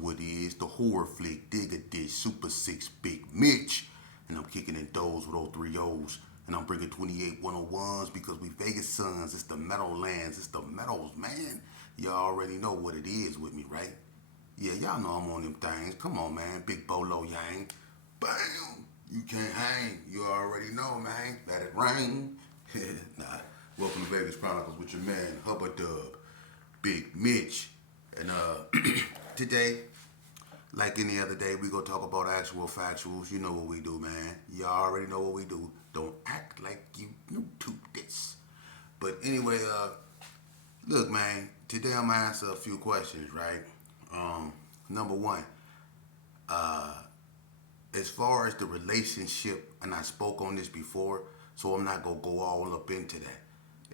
what is the horror flick, digger dish, super six, big Mitch. And I'm kicking in doors with all three O's. And I'm bringing 28 101s because we Vegas sons. It's the Meadowlands. It's the Meadows, man. Y'all already know what it is with me, right? Yeah, y'all know I'm on them things. Come on, man. Big Bolo Yang. Bam! You can't hang. You already know, man. Let it rain. Nah. Welcome to Vegas Chronicles with your man, Hubba Dub, Big Mitch. And today, like any other day, we gonna talk about actual factuals. You know what we do, man. Y'all already know what we do. Don't act like you new to this. But anyway, look, man. Today I'm gonna answer a few questions, right? Number one, as far as the relationship, and I spoke on this before, so I'm not gonna go all up into that.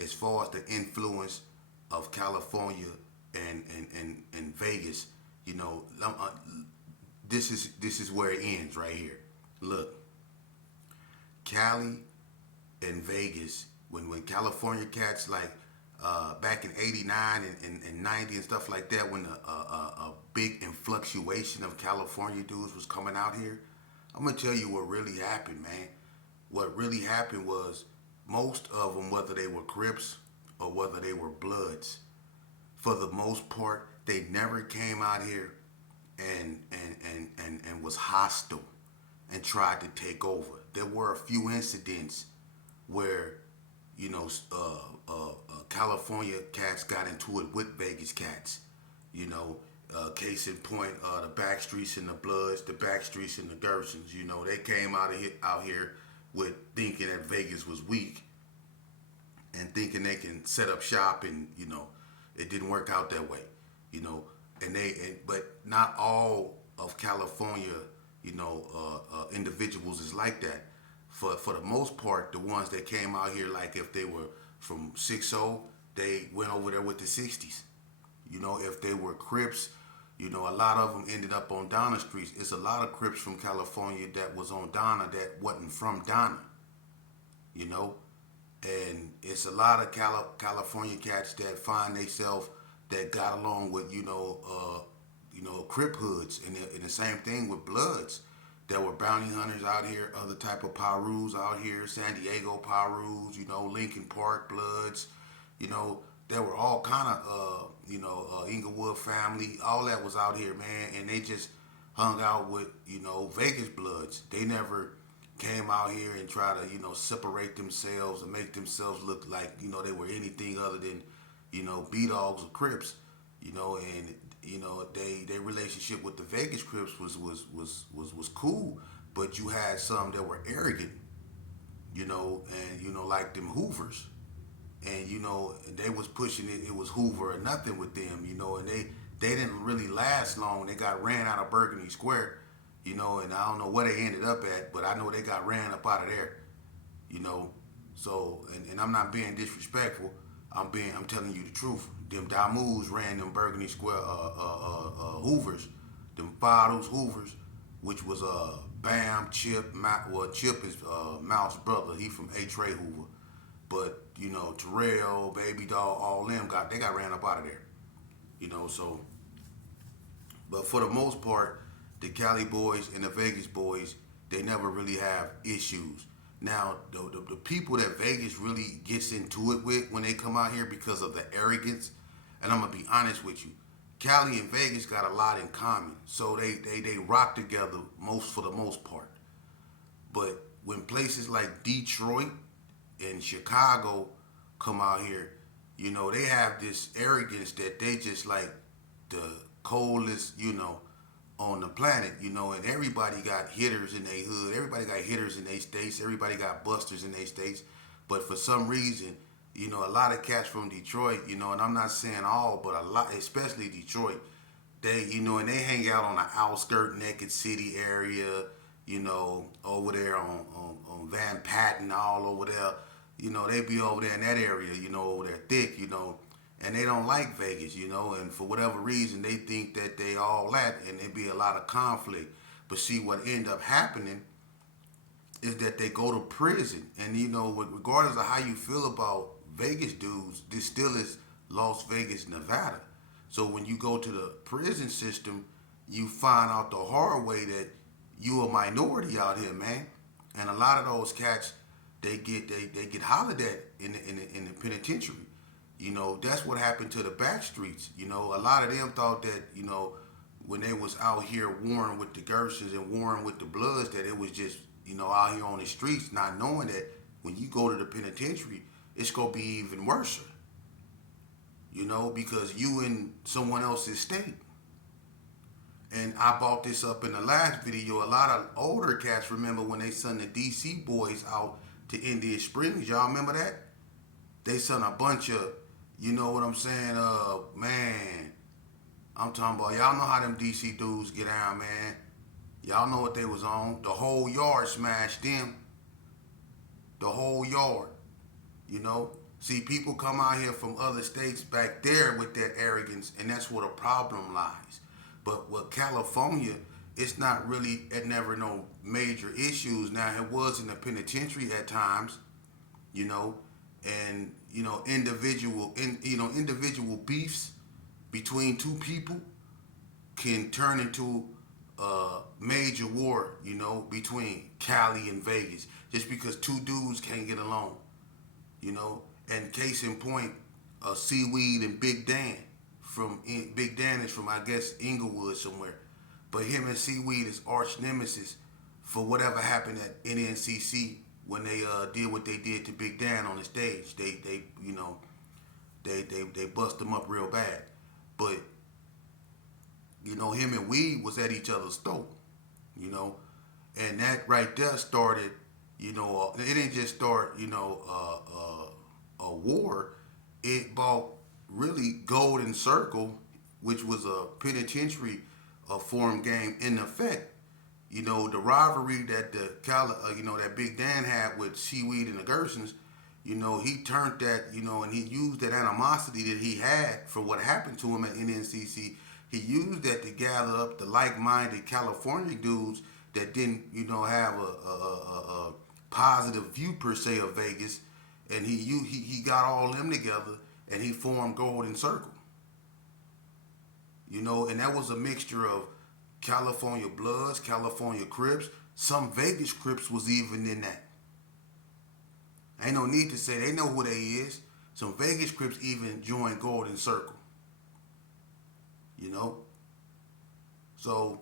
As far as the influence of California and Vegas, you know, this is where it ends right here. Look, Cali and Vegas, when California cats like back in '89 and '90 and stuff like that, when a big influctuation of California dudes was coming out here, I'm gonna tell you what really happened, man. What really happened was most of them, whether they were Crips or whether they were Bloods, for the most part, they never came out here and was hostile and tried to take over. There were a few incidents where, you know, California cats got into it with Vegas cats. You know, case in point, the Backstreets and the Bloods, the Backstreets and the Gersons. You know, they came out here with thinking that Vegas was weak and thinking they can set up shop, and you know, it didn't work out that way. You know, but not all of California, you know, individuals is like that. For the most part, the ones that came out here, like if they were from 6-0, they went over there with the 60s. You know, if they were Crips, you know, a lot of them ended up on Donna streets. It's a lot of Crips from California that was on Donna that wasn't from Donna, you know. And it's a lot of California cats that find themselves that got along with, Crip hoods. And the same thing with Bloods. There were bounty hunters out here, other type of Pirus out here, San Diego Pirus, you know, Lincoln Park Bloods, you know, there were all kind of, Inglewood family, all that was out here, man, and they just hung out with, you know, Vegas Bloods. They never came out here and try to, you know, separate themselves and make themselves look like, you know, they were anything other than, you know, B-Dogs or Crips, you know, and you know, their relationship with the Vegas Crips was cool, but you had some that were arrogant, you know, and you know, like them Hoovers, and you know, they was pushing it. It was Hoover or nothing with them, you know, and they didn't really last long. They got ran out of Burgundy Square, you know, and I don't know where they ended up at, but I know they got ran up out of there, you know. So, and I'm not being disrespectful. I'm telling you the truth. Them Damus ran them Burgundy Square Hoovers, them Fados Hoovers, which was Bam, Chip, Chip is Mouse's brother. He from A. Trey Hoover. But, you know, Terrell, Baby Doll, all them got ran up out of there. You know, so, but for the most part, the Cali boys and the Vegas boys, they never really have issues. Now, the people that Vegas really gets into it with when they come out here because of the arrogance, and I'm going to be honest with you, Cali and Vegas got a lot in common. So they rock together for the most part. But when places like Detroit and Chicago come out here, you know, they have this arrogance that they just like the coldest, you know, on the planet, you know, and everybody got hitters in their hood. Everybody got hitters in their states. Everybody got busters in their states. But for some reason, you know, a lot of cats from Detroit, you know, and I'm not saying all, but a lot, especially Detroit, they, you know, and they hang out on the outskirt Naked City area, you know, over there on Van Patten, all over there. You know, they be over there in that area, you know, over there thick, you know, and they don't like Vegas, you know, and for whatever reason, they think that they all that, and there be a lot of conflict. But see, what end up happening is that they go to prison, and you know, regardless of how you feel about Vegas dudes, this still is Las Vegas, Nevada. So when you go to the prison system, you find out the hard way that you a minority out here, man. And a lot of those cats, they get hollered at in the penitentiary. You know, that's what happened to the back streets. You know, a lot of them thought that, you know, when they was out here warring with the Gersons and warring with the Bloods, that it was just, you know, out here on the streets, not knowing that when you go to the penitentiary, it's gonna be even worse. You know, because you in someone else's state. And I brought this up in the last video. A lot of older cats remember when they sent the DC boys out to Indian Springs. Y'all remember that? They sent a bunch of, you know what I'm saying? Man, I'm talking about, y'all know how them DC dudes get down, man. Y'all know what they was on. The whole yard smashed them. The whole yard. You know? See, people come out here from other states back there with that arrogance, and that's where the problem lies. But with California, it's not really, it never no major issues. Now, it was in the penitentiary at times, you know, and, you know, individual beefs between two people can turn into a major war, you know, between Cali and Vegas, just because two dudes can't get along, you know. And case in point, Seaweed and Big Dan Big Dan is from, I guess, Inglewood somewhere, but him and Seaweed is arch nemesis for whatever happened at NNCC when they did what they did to Big Dan on the stage. They you know, they bust him up real bad, but you know, him and Weed was at each other's throat, you know, and that right there started, you know, it didn't just start, you know, a war. It brought really Golden Circle, which was a penitentiary form game in effect. You know, the rivalry that you know, that Big Dan had with Seaweed and the Gersons, you know, he turned that, you know, and he used that animosity that he had for what happened to him at NNCC. He used that to gather up the like-minded California dudes that didn't, you know, have a positive view per se of Vegas, and he got all them together and he formed Golden Circle. You know, and that was a mixture of California Bloods, California Crips. Some Vegas Crips was even in that. Ain't no need to say they know who they is. Some Vegas Crips even joined Golden Circle. You know? So,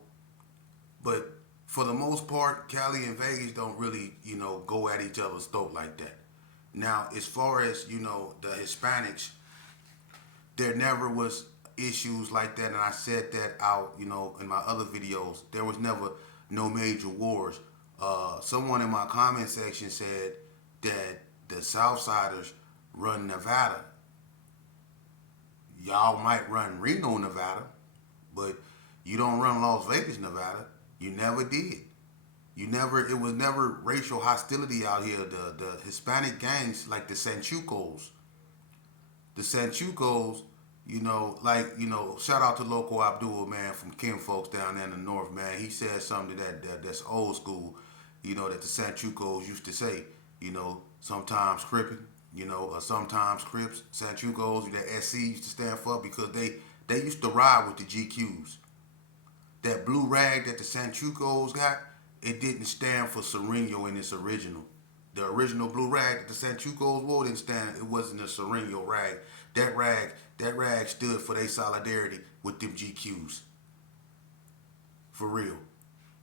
but for the most part, Cali and Vegas don't really, you know, go at each other's throat like that. Now, as far as, you know, the Hispanics, there never was issues like that, and I said that out, you know, in my other videos. There was never no major wars. Someone in my comment section said that the Southsiders run Nevada. Y'all might run Reno, Nevada, but you don't run Las Vegas, Nevada. You never did. It was never racial hostility out here. The Hispanic gangs, like the Sanchucos, you know, like, you know, shout out to Loco Abdul, man, from Kim folks down there in the north, man. He said something that's old school, you know, that the Sanchucos used to say, you know, sometimes Crippin', you know, or sometimes Crips. Sanchucos, that SC used to stand for, because they used to ride with the GQs. That blue rag that the Sanchucos got, it didn't stand for Sereno in its original. The original blue rag that the Sanchucos wore didn't stand. It wasn't a Sereno rag. That rag stood for their solidarity with them GQs. For real.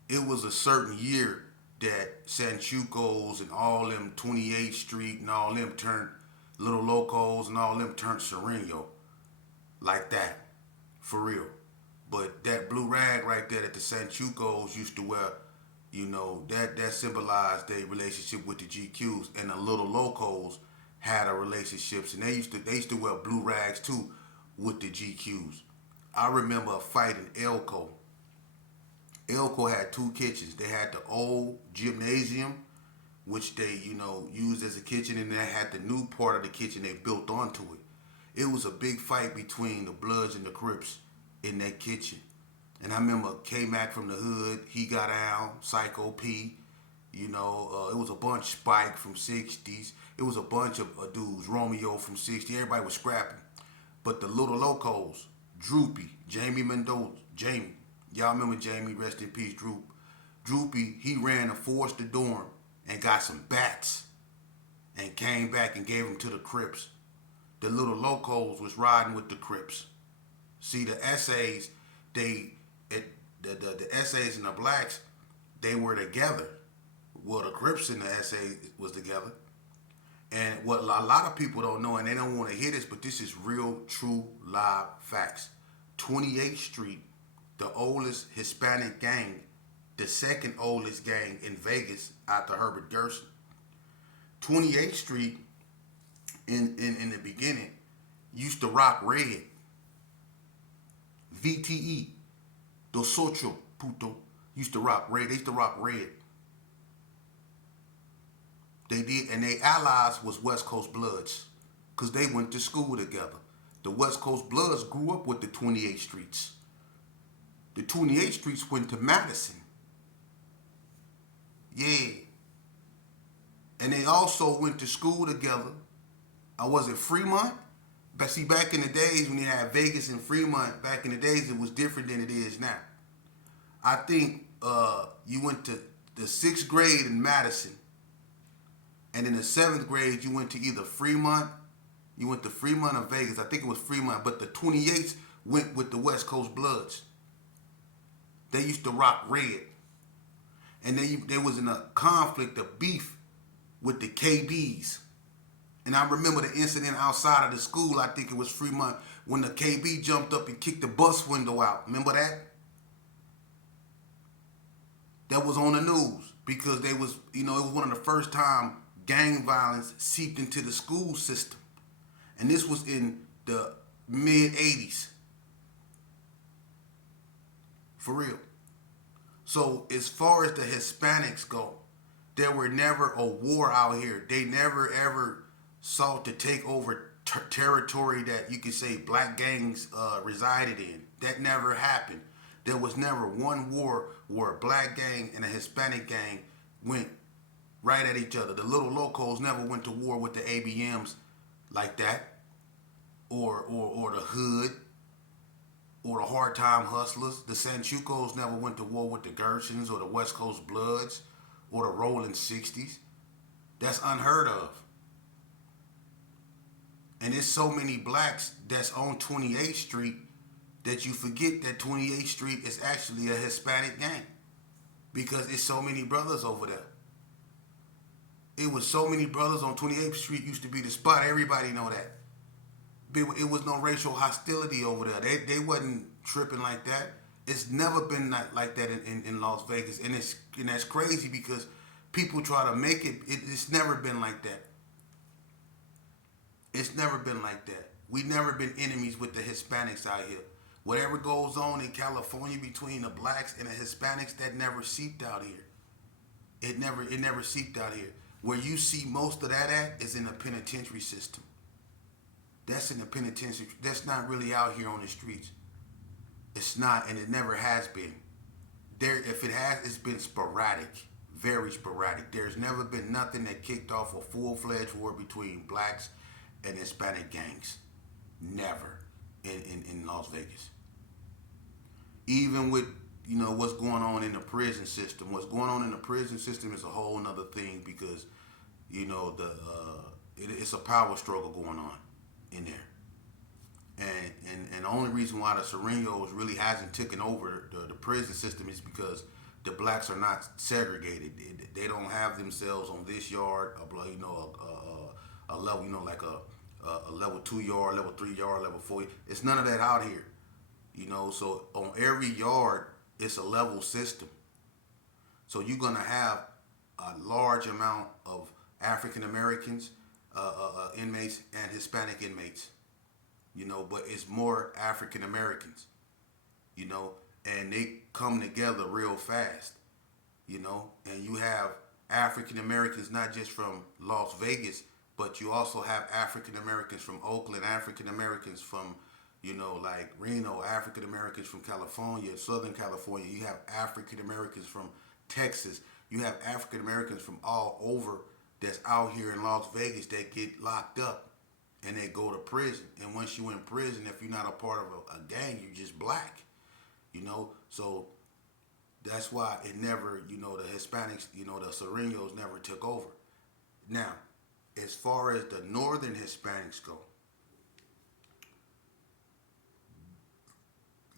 It was a certain year that Sanchucos and all them 28th Street and all them turned Little Locos and all them turned Sereno. Like that. For real. But that blue rag right there that the Sanchucos used to wear, you know, that symbolized their relationship with the GQs, and the Little Locos had a relationships, and they used to wear blue rags too with the GQs. I remember a fight in Elko. Elko had two kitchens. They had the old gymnasium, which they, you know, used as a kitchen, and they had the new part of the kitchen they built onto it. It was a big fight between the Bloods and the Crips in that kitchen. And I remember K-Mac from the hood, he got out, Psycho P, you know, it was a bunch, Spike from 60s. It was a bunch of dudes, Romeo from 60, everybody was scrapping. But the Little Locos, Droopy, Jamie Mendoza, Y'all remember Jamie, rest in peace, Droopy, he ran to Forrester dorm and got some bats and came back and gave them to the Crips. The little locos was riding with the Crips. See, the essays, the essays and the blacks, they were together. Well, the Crips and the essay was together. And what a lot of people don't know, and they don't want to hear this, but this is real, true, live facts. 28th Street, the oldest Hispanic gang, the second oldest gang in Vegas after Herbert Gerson. 28th Street in the beginning used to rock red. VTE, Dos Ocho, puto, used to rock red. They used to rock red. They did, and their allies was West Coast Bloods, because they went to school together. The West Coast Bloods grew up with the 28th Streets. The 28th Streets went to Madison. Yeah. And they also went to school together. Was it Fremont? But see, back in the days when you had Vegas and Fremont, back in the days, it was different than it is now. I think you went to the 6th grade in Madison. And in the 7th grade, you went to either Fremont, you went to Fremont or Vegas. I think it was Fremont, but the 28th went with the West Coast Bloods. They used to rock red. And they was in a conflict, a beef with the KBs. And I remember the incident outside of the school, I think it was Fremont, when the KB jumped up and kicked the bus window out. Remember that? That was on the news because it was one of the first time gang violence seeped into the school system. And this was in the mid-'80s. For real. So as far as the Hispanics go, there were never a war out here. They never ever sought to take over territory that you could say black gangs resided in. That never happened. There was never one war where a black gang and a Hispanic gang went right at each other. The little locos never went to war with the ABMs like that, or the hood, or the hard time hustlers. The Sanchucos never went to war with the Gersons or the West Coast Bloods or the Rolling 60s. That's unheard of. And there's so many blacks that's on 28th Street that you forget that 28th Street is actually a Hispanic gang, because it's so many brothers over there. It was so many brothers on 28th Street used to be the spot. Everybody know that. It was no racial hostility over there. They wasn't tripping like that. It's never been like that in Las Vegas. And that's crazy because people try to make it. It's never been like that. It's never been like that. We've never been enemies with the Hispanics out here. Whatever goes on in California between the blacks and the Hispanics, that never seeped out here. It never seeped out here. Where you see most of that at is in the penitentiary system. That's in the penitentiary. That's not really out here on the streets. It's not, and it never has been. If it has, it's been sporadic, very sporadic. There's never been nothing that kicked off a full-fledged war between blacks and Hispanic gangs. Never in Las Vegas. Even with what's going on in the prison system. What's going on in the prison system is a whole nother thing because it's a power struggle going on in there. And the only reason why the Serenos really hasn't taken over the prison system is because the blacks are not segregated. They don't have themselves on this yard, a level, like a level 2 yard, level 3 yard, level 4. It's none of that out here. So on every yard, it's a level system. So you're gonna have a large amount of African Americans, inmates, and Hispanic inmates. But it's more African Americans. And they come together real fast. And you have African Americans not just from Las Vegas, but you also have African Americans from Oakland, African Americans from like Reno, African Americans from California, Southern California. You have African Americans from Texas. You have African Americans from all over that's out here in Las Vegas that get locked up and they go to prison. And once you in prison, if you're not a part of a gang, you're just black. So that's why it never, the Hispanics, the Sureños never took over. Now, as far as the northern Hispanics go,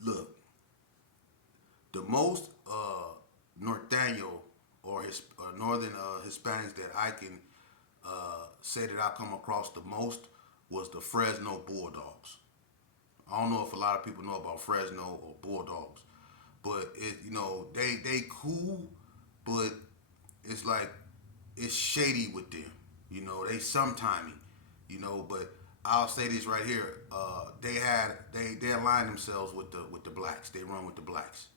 look, the most Norteño or northern Hispanics that I can say that I come across the most was the Fresno Bulldogs. I don't know if a lot of people know about Fresno or Bulldogs, but they cool, but it's like it's shady with them. They sometimey, but I'll say this right here. They align themselves with the blacks. They run with the blacks.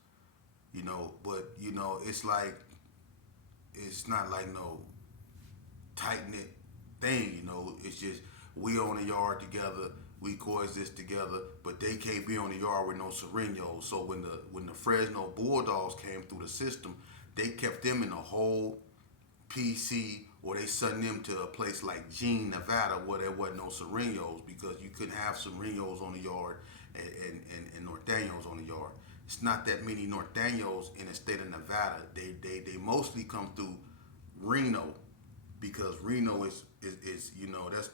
But it's like it's not like no tight knit thing. It's just we on the yard together. We coexist together, but they can't be on the yard with no Serenios. So when the Fresno Bulldogs came through the system, they kept them in a whole PC, or they sent them to a place like Jean, Nevada, where there wasn't no Serenos because you couldn't have Serenos on the yard and Norteños on the yard. It's not that many Norteños in the state of Nevada. They mostly come through Reno because Reno is that's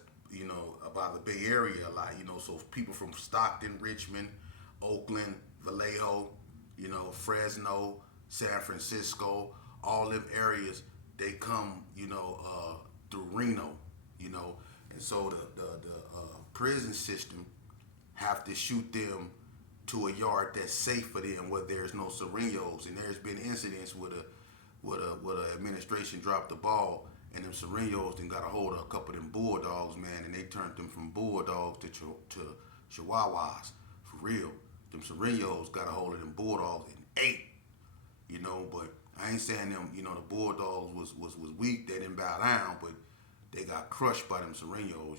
about the Bay Area a lot. So people from Stockton, Richmond, Oakland, Vallejo, Fresno, San Francisco, all them areas they come through Reno, and so the prison system have to shoot them to a yard that's safe for them where there's no Serenos. And there's been incidents where administration dropped the ball and them Serenos then got a hold of a couple of them bulldogs, man, and they turned them from bulldogs to chihuahuas for real. Them Serenos got a hold of them bulldogs and ate, but I ain't saying them, the bulldogs was weak. They didn't bow down, but they got crushed by them Serenos.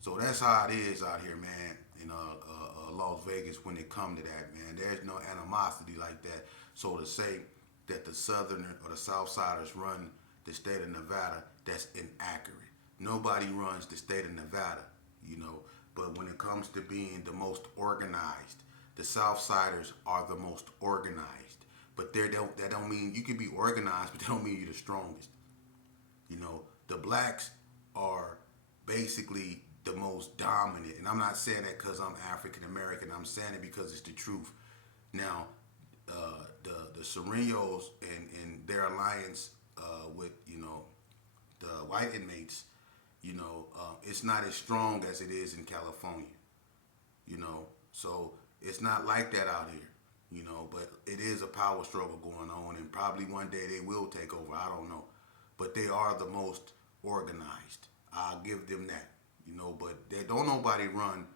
So that's how it is out here, man, in Las Vegas when it come to that, man. There's no animosity like that. So to say that the Southern or the Southsiders run the state of Nevada, that's inaccurate. Nobody runs the state of Nevada, but when it comes to being the most organized, the Southsiders are the most organized. But that don't mean you can be organized, but that don't mean you're the strongest. The blacks are basically the most dominant, and I'm not saying that because I'm African American. I'm saying it because it's the truth. Now, the Serenos and their alliance with the white inmates, it's not as strong as it is in California. So it's not like that out here. But it is a power struggle going on, and probably one day they will take over. I don't know, but they are the most organized. I'll give them that. But they don't nobody run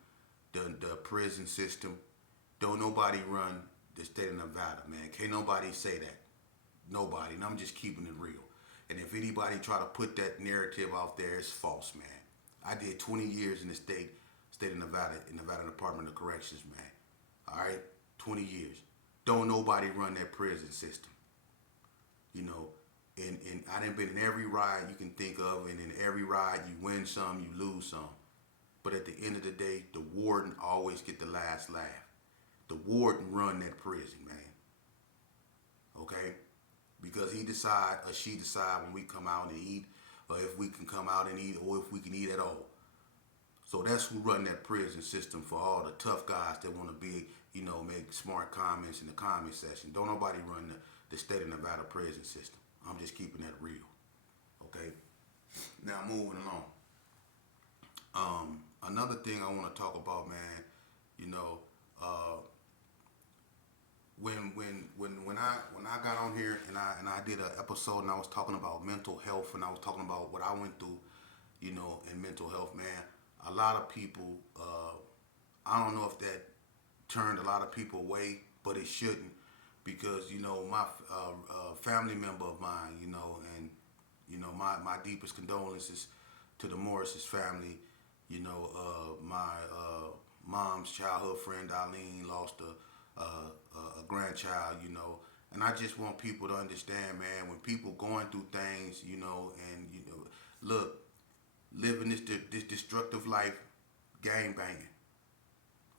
the prison system. Don't nobody run the state of Nevada, man. Can't nobody say that. Nobody, and I'm just keeping it real. And if anybody try to put that narrative out there, it's false, man. I did 20 years in the state of Nevada, in Nevada Department of Corrections, man. All right, 20 years. Don't nobody run that prison system. And I done been in every ride you can think of, and in every ride you win some, you lose some. But at the end of the day, the warden always get the last laugh. The warden run that prison, man. Okay? Because he decide or she decide when we come out and eat, or if we can come out and eat, or if we can eat at all. So that's who run that prison system for all the tough guys that want to be, make smart comments in the comment section. Don't nobody run the state of Nevada prison system. I'm just keeping that real. Okay? Now moving along. Another thing I want to talk about, man, when I got on here and I did an episode and I was talking about mental health and I was talking about what I went through, in mental health, man, a lot of people, I don't know if that turned a lot of people away, but it shouldn't, because my family member of mine, and my deepest condolences to the Morris's family. My mom's childhood friend Eileen lost a grandchild, and I just want people to understand, man, when people going through things, and look, living this destructive life, gang banging.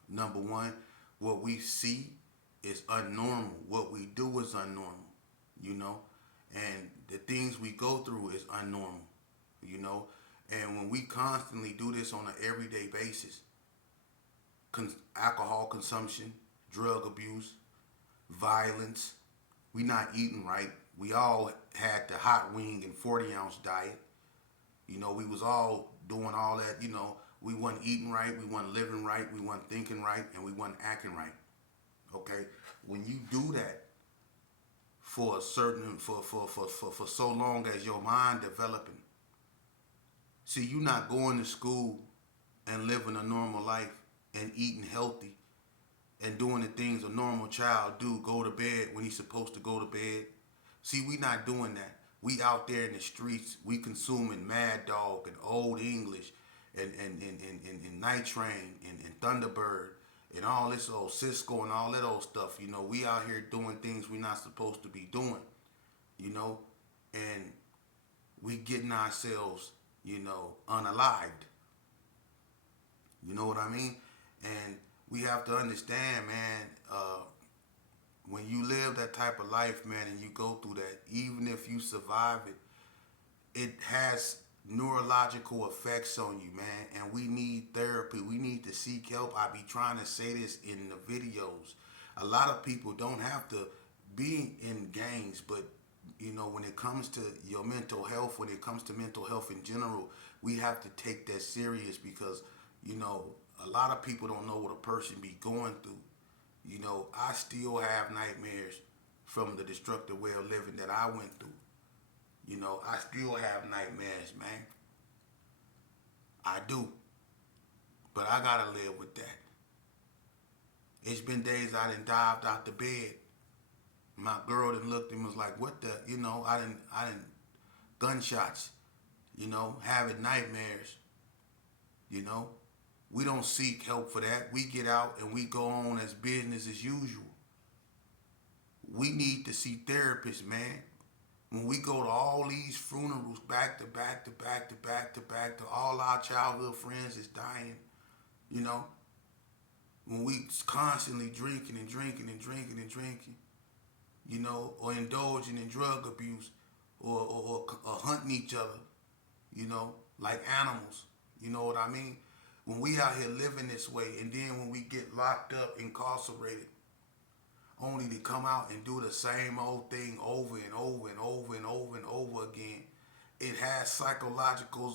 Number one, what we see is unnormal. What we do is unnormal, you know, and the things we go through is unnormal, you know. And when we constantly do this on an everyday basis, alcohol consumption, drug abuse, violence, we not eating right. We all had the hot wing and 40-ounce diet. You know, we was all doing all that. You know, we wasn't eating right, we wasn't living right, we wasn't thinking right, and we wasn't acting right. Okay, when you do that for a certain for so long as your mind developing, see, you not going to school and living a normal life and eating healthy and doing the things a normal child do, go to bed when he's supposed to go to bed. See, we not doing that. We out there in the streets, we consuming Mad Dog and Old English and Night Train and Thunderbird and all this old Cisco and all that old stuff. You know, we out here doing things we not supposed to be doing, you know, and we getting ourselves, you know, unalived. You know what I mean? And we have to understand, man, when you live that type of life, man, and you go through that, even if you survive it, it has neurological effects on you, man. And we need therapy. We need to seek help. I be trying to say this in the videos. A lot of people don't have to be in gangs, but you know, when it comes to your mental health, when it comes to mental health in general, we have to take that serious because, you know, a lot of people don't know what a person be going through. You know, I still have nightmares from the destructive way of living that I went through. You know, I still have nightmares, man. I do. But I gotta live with that. It's been days I done dived out the bed. My girl done looked and was like, what the, you know, I didn't, gunshots, you know, having nightmares, you know. We don't seek help for that. We get out and we go on as business as usual. We need to see therapists, man. When we go to all these funerals back to back to back to back to back to all our childhood friends is dying, you know. When we constantly drinking and drinking and drinking and drinking, you know, or indulging in drug abuse or hunting each other, you know, like animals. You know what I mean? When we out here living this way, and then when we get locked up, incarcerated, only to come out and do the same old thing over and over and over and over and over again, it has psychological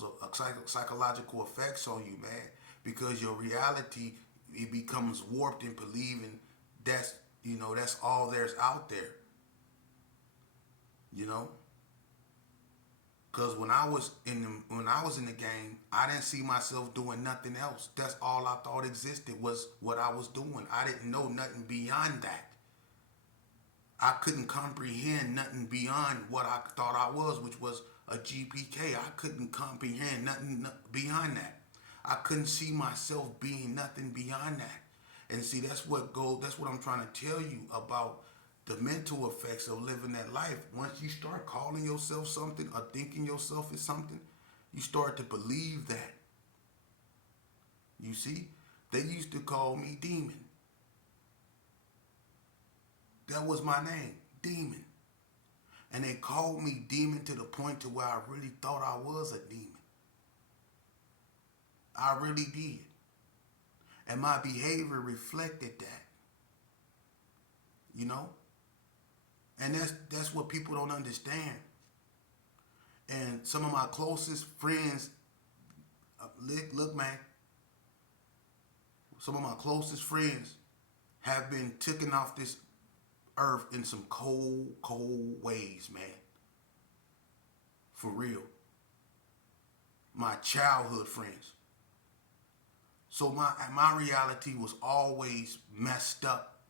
effects on you, man. Because your reality, it becomes warped in believing that's, you know, that's all there's out there. You know. Cause when I was in the game, I didn't see myself doing nothing else. That's all I thought existed was what I was doing. I didn't know nothing beyond that. I couldn't comprehend nothing beyond what I thought I was, which was a GPK. I couldn't comprehend nothing beyond that. I couldn't see myself being nothing beyond that. And see, that's what I'm trying to tell you about the mental effects of living that life. Once you start calling yourself something or thinking yourself is something, you start to believe that. You see, they used to call me Demon. That was my name, Demon. And they called me Demon to the point to where I really thought I was a demon. I really did. And my behavior reflected that. You know? And that's what people don't understand. And some of my closest friends, look, man, some of my closest friends have been taken off this earth in some cold, cold ways, man. For real. My childhood friends. So my reality was always messed up,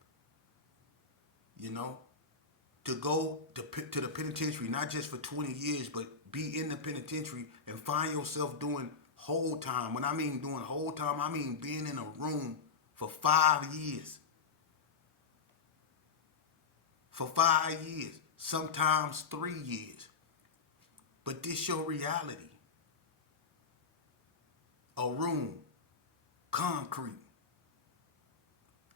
you know. To go to the penitentiary, not just for 20 years, but be in the penitentiary and find yourself doing whole time. When I mean doing whole time, I mean being in a room for 5 years. For 5 years, sometimes 3 years. But this your reality. A room, concrete,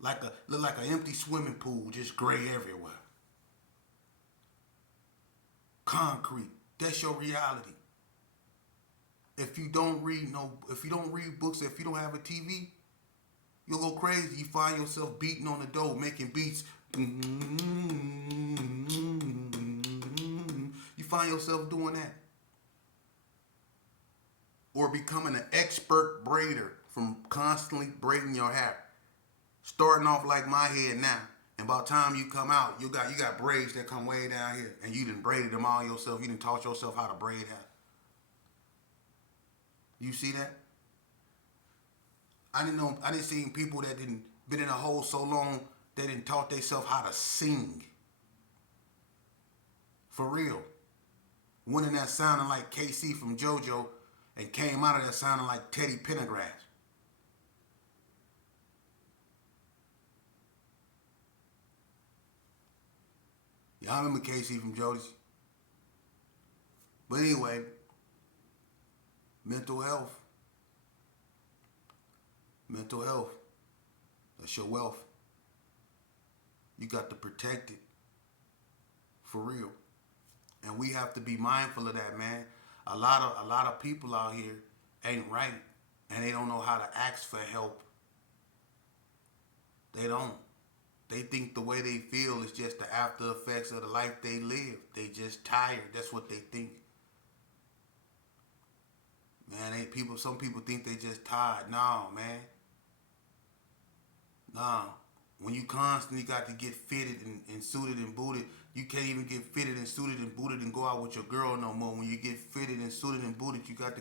Look like an empty swimming pool, just gray everywhere. Concrete. That's your reality. If you don't read books, if you don't have a TV, you'll go crazy. You find yourself beating on the door, making beats. You find yourself doing that. Or becoming an expert braider from constantly braiding your hair. Starting off like my head now. And by the time you come out, you got braids that come way down here. And you done braided them all yourself. You done taught yourself how to braid hair. You see that? I didn't see people that didn't been in a hole so long they didn't taught themselves how to sing. For real. Went in that sounding like KC from JoJo and came out of that sounding like Teddy Pendergrass. Y'all remember KC from JoJo? But anyway, mental health. Mental health. That's your wealth. You got to protect it. For real. And we have to be mindful of that, man. A lot of people out here ain't right. And they don't know how to ask for help. They don't. They think the way they feel is just the after effects of the life they live. They just tired. That's what they think. Man, some people think they just tired. No, man. No. When you constantly got to get fitted and suited and booted, you can't even get fitted and suited and booted and go out with your girl no more. When you get fitted and suited and booted, you got to go